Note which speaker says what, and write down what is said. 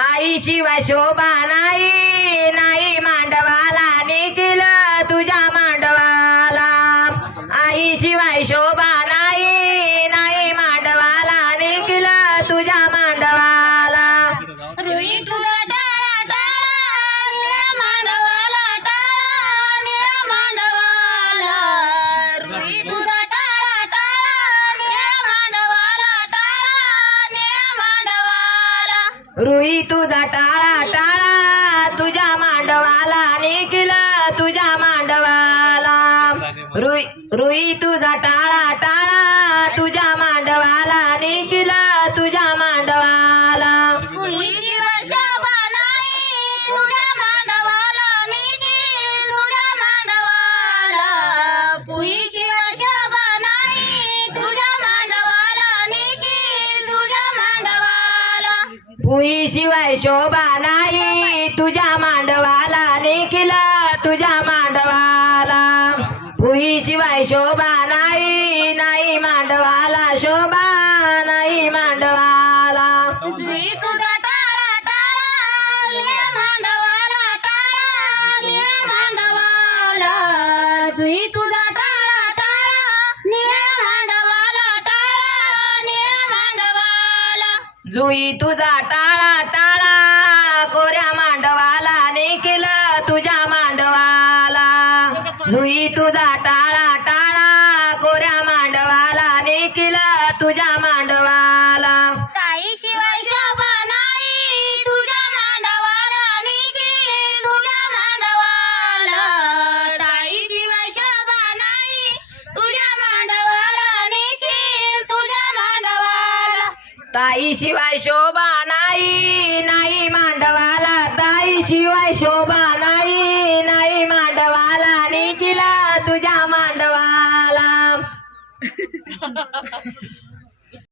Speaker 1: आई शिवाय शोभा नाही नाही मांडवाला निखिल तुझ्या मांडवाला. आई शिवाय शोभा नाही नाही मांडवाला निखिल तुझ्या
Speaker 2: रुई तुझा टाळा टाळा.
Speaker 1: तुझ्या मांडवाला निखिल तुझ्या मांडवाला. रुई रुई तुझा टाळा टाळा.
Speaker 2: पुई शिवाय शोभा नाही. तुझ्या मांडवाला
Speaker 1: निखिल तुझ्या मांडवाला पुई शिवाय शोभा नाही. नाही मांडवाला शोभा नाही मांडवाला.
Speaker 2: मांडवाला मांडवाला.
Speaker 1: जुई तुझा टाळा टाळा. कोऱ्या मांडवाला निखिल तुझ्या मांडवाला. जुई तुझा टाळा टाळा. कोऱ्या मांडवाला निखिल तुझ्या मांडवा
Speaker 2: ताई शिवाय शोभा नाही नाही मांडवाला
Speaker 1: ताई शिवाय शोभा